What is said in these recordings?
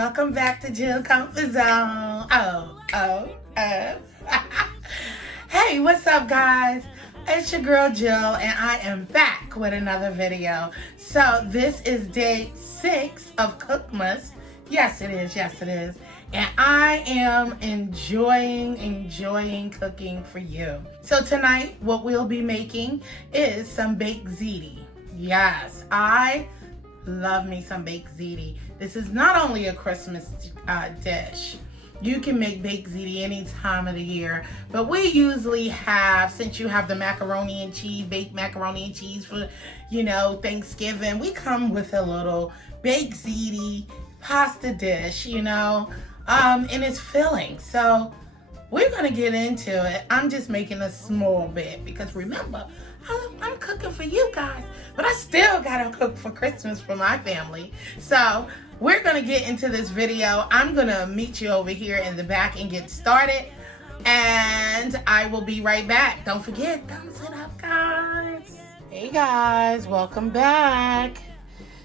welcome back to Jill Comfort Zone. Hey, what's up, guys? It's your girl Jill, and I am back with another video. So this is day 6 of Cookmas. Yes, it is. Yes, it is. And I am enjoying cooking for you. So tonight, what we'll be making is some baked ziti. Yes, I love me some baked ziti. This is not only a Christmas dish. You can make baked ziti any time of the year, but we usually have, since you have the macaroni and cheese, baked macaroni and cheese for, Thanksgiving, we come with a little baked ziti pasta dish, and it's filling. So we're gonna get into it. I'm just making a small bit because remember, I'm cooking for you guys, but I still gotta cook for Christmas for my family. So we're gonna get into this video. I'm gonna meet you over here in the back and get started, and I will be right back. Don't forget, thumbs it up, guys. Hey guys, welcome back.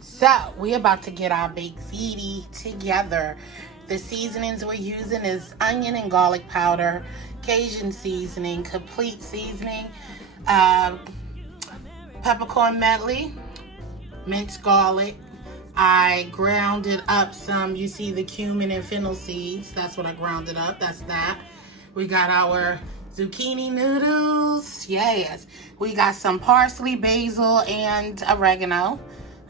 So we're about to get our baked ziti together. The seasonings we're using is onion and garlic powder, Cajun seasoning, complete seasoning, peppercorn medley, minced garlic. I grounded up some, you see the cumin and fennel seeds. That's what I grounded up. That's that. We got our zucchini noodles. Yes. We got some parsley, basil, and oregano.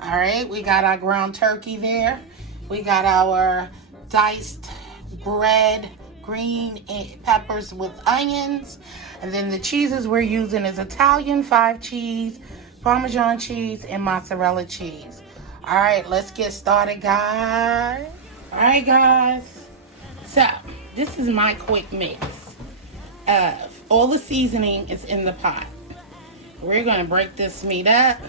All right. We got our ground turkey there. We got our diced bread, green peppers with onions. And then the cheeses we're using is Italian 5 cheese, Parmesan cheese, and mozzarella cheese. All right, let's get started, guys. All right, guys. So this is my quick mix of all the seasoning is in the pot. We're gonna break this meat up.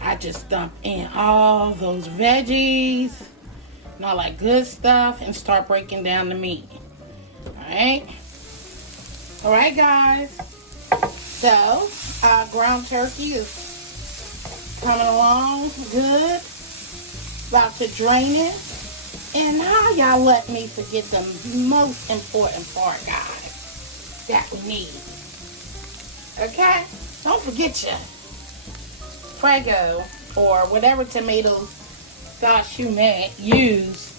I just dump in all those veggies and all that good stuff and start breaking down the meat. All right, guys. So our ground turkey is coming along good. About to drain it. And now y'all let me forget the most important part, guys, that we need. Okay? Don't forget your Prego or whatever tomato sauce you may use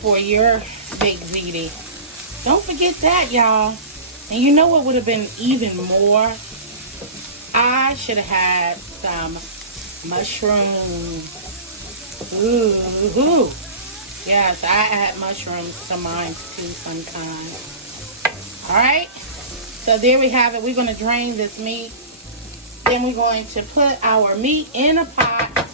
for your baked ziti. Don't forget that, y'all. And you know what would have been even more? I should have had some mushrooms. Ooh. Yes, I add mushrooms to mine too sometimes. Alright, so there we have it. We're going to drain this meat. Then we're going to put our meat in a pot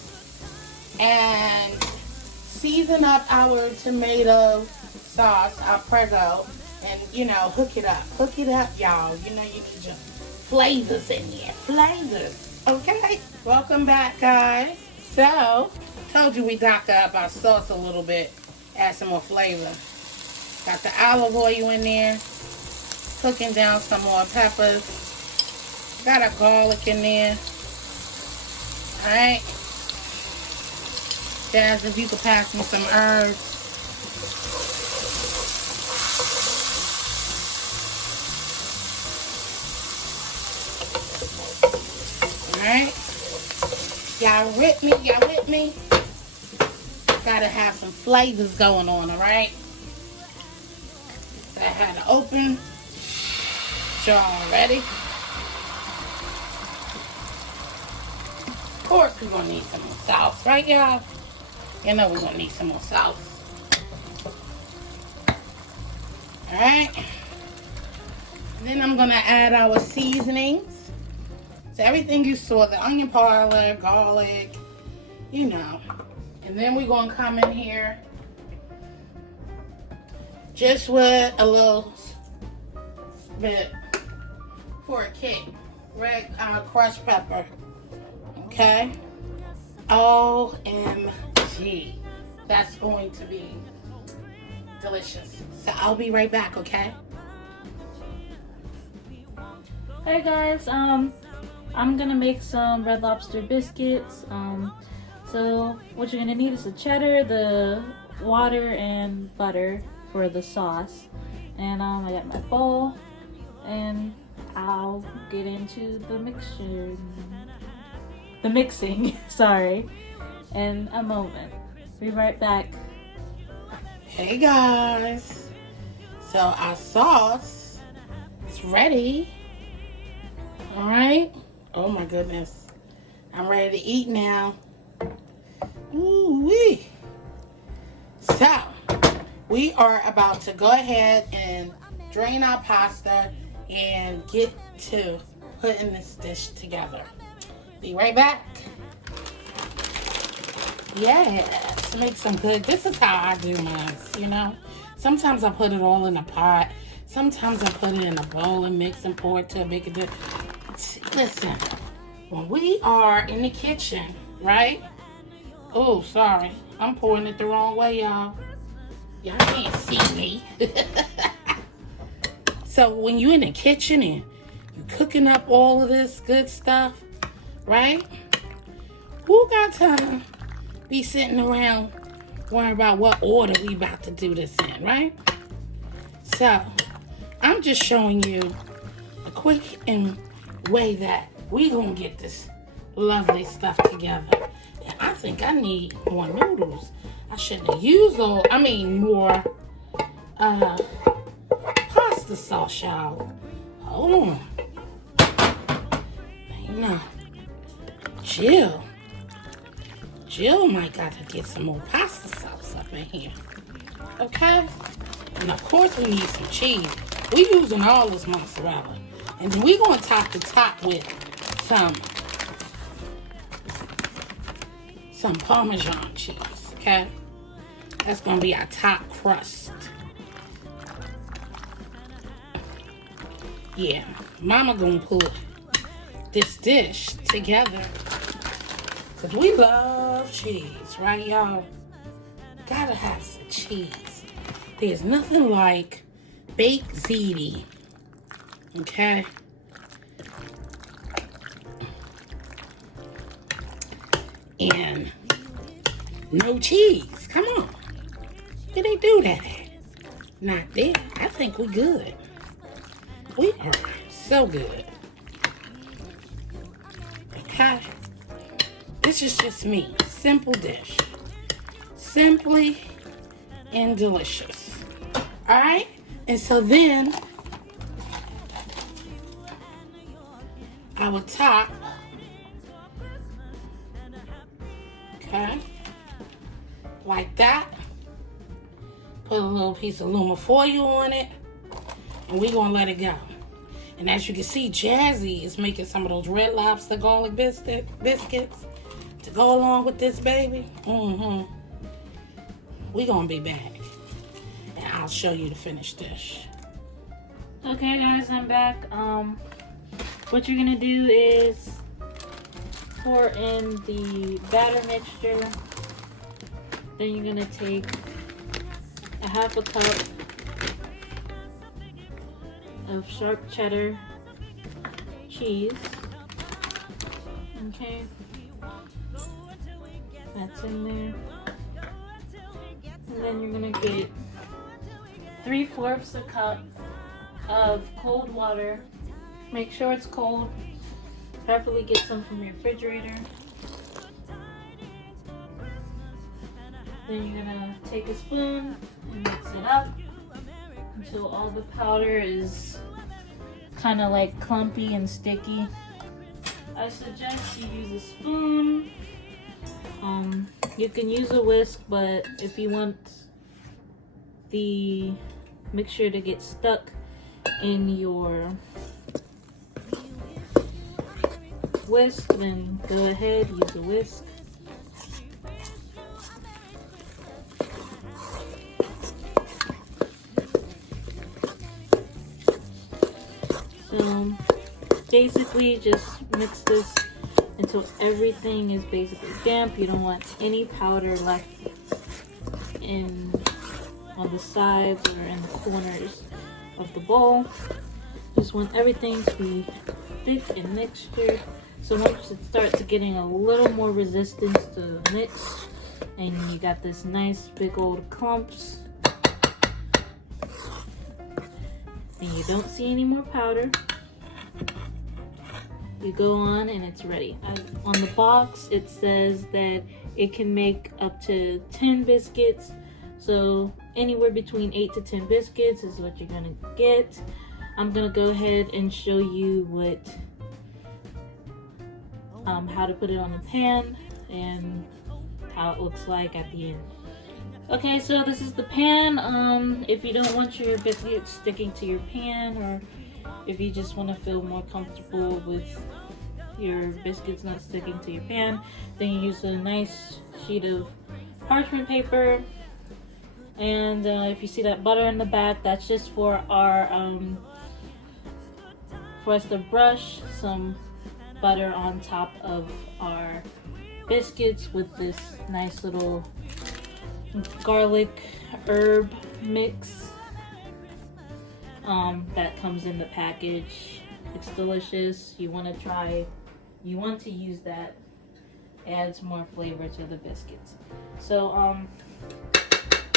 and season up our tomato sauce, our Prego, and, hook it up. Hook it up, y'all. You need your flavors in there. Flavors. Okay? Welcome back, guys. So, I told you we dock up our sauce a little bit. Add some more flavor. Got the olive oil in there. Cooking down some more peppers. Got a garlic in there. Alright. Jazz, if you could pass me some herbs. Alright. Y'all with me? Y'all with me? Gotta have some flavors going on, alright? So I had to open. Sure, already. Of course, we're gonna need some more sauce, right, y'all? You know we're gonna need some more sauce. Alright. Then I'm gonna add our seasonings. So everything you saw, the onion powder, garlic, And then we're gonna come in here just with a little bit for a kick. Red crushed pepper. Okay? OMG. That's going to be delicious. So I'll be right back, okay? Hey guys, I'm gonna make some Red Lobster biscuits. So what you're gonna need is the cheddar, the water and butter for the sauce. And I got my bowl, and I'll get into the mixing, sorry, in a moment. Be right back. Hey guys, so our sauce is ready. All right. Oh my goodness, I'm ready to eat now. Ooh wee. So we are about to go ahead and drain our pasta and get to putting this dish together. Be right back. Yes, make some good. This is how I do mine, you know. Sometimes I put it all in a pot. Sometimes I put it in a bowl and mix and pour it to a bigger dish. Listen, when we are in the kitchen, right? Oh, sorry. I'm pouring it the wrong way, y'all. Y'all can't see me. So when you're in the kitchen and you're cooking up all of this good stuff, right? Who got time be sitting around worrying about what order we about to do this in, right? So I'm just showing you a quick way that we gonna get this lovely stuff together. And I think I need more noodles. I shouldn't have used more pasta sauce, y'all. Hold on. No. Jill might gotta get some more pasta sauce up in here. Okay? And of course we need some cheese. We using all this mozzarella. And then we gonna top the top with some Parmesan cheese, okay? That's gonna be our top crust. Yeah, Mama gonna put this dish together. Cause we love cheese, right y'all? Gotta have some cheese. There's nothing like baked ziti, okay? And no cheese, come on. Where they do that at? Not there. I think we good. We are so good. Okay? This is just me. Simple dish. Simply and delicious. Alright? And so then I will top. Okay? Like that. Put a little piece of aluminum foil on it. And we're going to let it go. And as you can see, Jazzie is making some of those Red Lobster garlic biscuits to go along with this baby. We're going to be back. And I'll show you the finished dish. Okay guys, I'm back. What you're going to do is pour in the batter mixture. Then you're going to take a half a cup of sharp cheddar cheese. Okay, that's in there. And then you're gonna get 3/4 a cup of cold water. Make sure it's cold. Preferably get some from your refrigerator. Then you're gonna take a spoon and mix it up until all the powder is kind of like clumpy and sticky. I suggest you use a spoon. You can use a whisk, but if you want the mixture to get stuck in your whisk, then go ahead, use a whisk. So basically just mix this until everything is basically damp. You don't want any powder left on the sides or in the corners of the bowl. Just want everything to be thick and mixtured. So once it starts getting a little more resistance to mix, And you got this nice big old clumps. And you don't see any more powder. You go on and it's ready. On the box it says that it can make up to 10 biscuits. So anywhere between 8 to 10 biscuits is what you're gonna get. I'm gonna go ahead and show you what how to put it on the pan and how it looks like at the end. Okay, so this is the pan. If you don't want your biscuits sticking to your pan, or if you just want to feel more comfortable with your biscuits not sticking to your pan, then you use a nice sheet of parchment paper. And if you see that butter in the back, that's just for our for us to brush some butter on top of our biscuits with this nice little garlic herb mix that comes in the package. It's delicious. You want to use that. Adds more flavor to the biscuits. So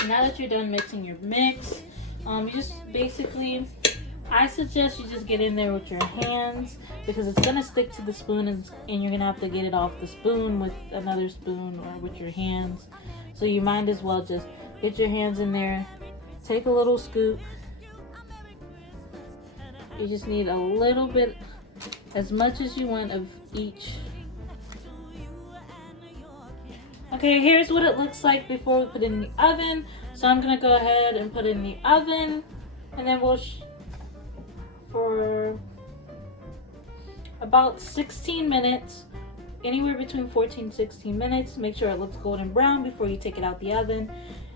now that you're done mixing your mix, you just basically, I suggest you just get in there with your hands, because it's gonna stick to the spoon, and you're gonna have to get it off the spoon with another spoon or with your hands. So you might as well just get your hands in there, take a little scoop. You just need a little bit, as much as you want of each. Okay, here's what it looks like before we put it in the oven. So I'm gonna go ahead and put it in the oven, and then we'll for about 16 minutes, anywhere between 14 and 16 minutes. Make sure it looks golden brown before you take it out the oven.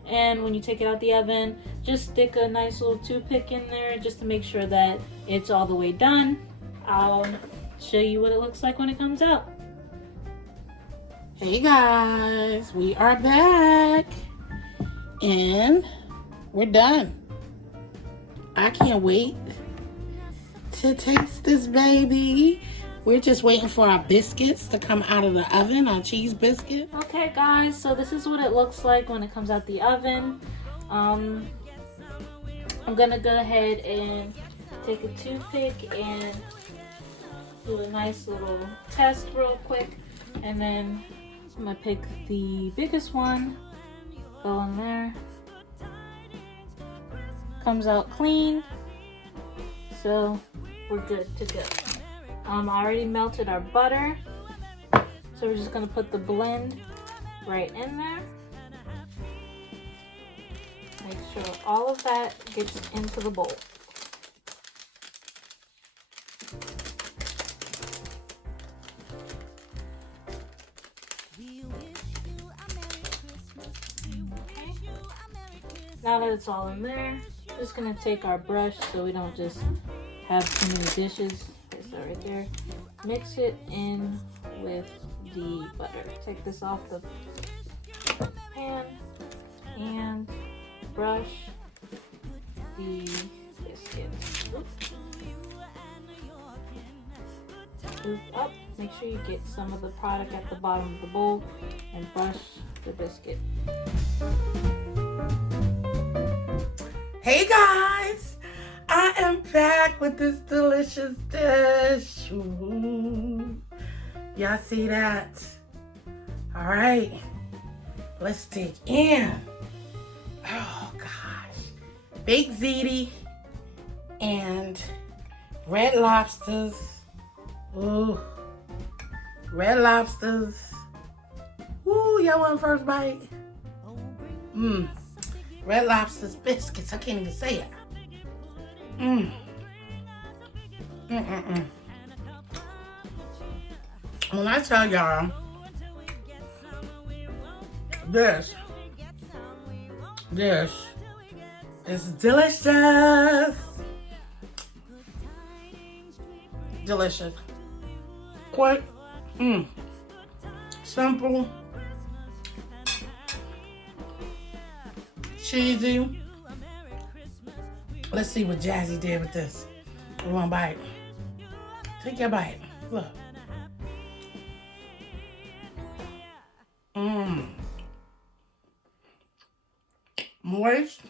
And when you take it out the oven, just stick a nice little toothpick in there just to make sure that it's all the way done. I'll show you what it looks like when it comes out. Hey guys, we are back and we're done. I can't wait to taste this baby. We're just waiting for our biscuits to come out of the oven, our cheese biscuit. Okay guys, so this is what it looks like when it comes out the oven. I'm gonna go ahead and take a toothpick and do a nice little test real quick, and then I'm gonna pick the biggest one, go in there. Comes out clean, so we're good to go. I already melted our butter, so we're just gonna put the blend right in there. Make sure all of that gets into the bowl. Okay. Now that it's all in there, just gonna take our brush so we don't just have too many dishes. Place that right there. Mix it in with the butter. Take this off the pan and brush the biscuits. Scoop up. Make sure you get some of the product at the bottom of the bowl and brush the biscuit. Hey guys, I am back with this delicious dish. Ooh. Y'all see that? All right, let's dig in. Oh gosh, baked ziti and red lobsters. Ooh, red lobsters. Ooh, y'all want first bite? Red lobsters, biscuits. I can't even say it. When I tell y'all, this is delicious. Delicious. Quick. Simple. Cheesy. Let's see what Jazzie did with this. One bite. Take your bite. Look. moist.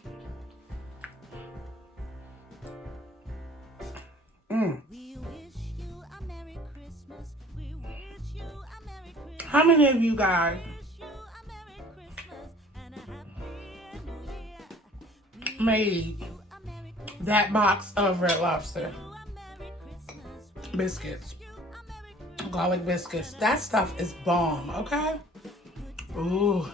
How many of you guys made that box of Red Lobster biscuits? Garlic biscuits. That stuff is bomb, okay? Ooh.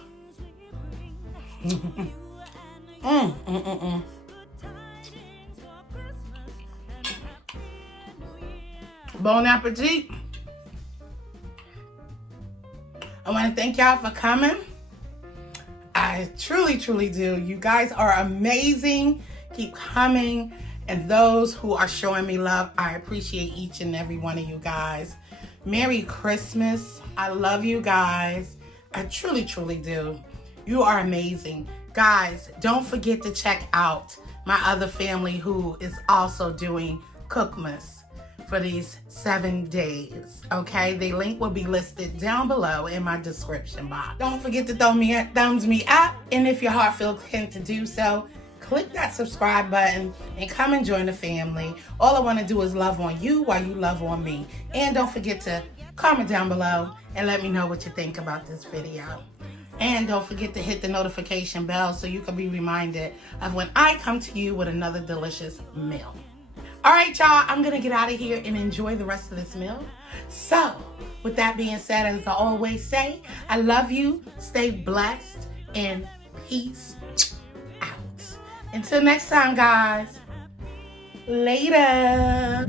Bon appetit. I want to thank y'all for coming. I truly, truly do. You guys are amazing. Keep coming. And those who are showing me love, I appreciate each and every one of you guys. Merry Christmas. I love you guys. I truly, truly do. You are amazing. Guys, don't forget to check out my other family who is also doing Cookmas for these 7 days, okay? The link will be listed down below in my description box. Don't forget to thumbs me up, and if your heart feels content to do so, click that subscribe button and come and join the family. All I want to do is love on you while you love on me. And don't forget to comment down below and let me know what you think about this video. And don't forget to hit the notification bell so you can be reminded of when I come to you with another delicious meal. All right, y'all, I'm going to get out of here and enjoy the rest of this meal. So, with that being said, as I always say, I love you, stay blessed, and peace out. Until next time, guys. Later.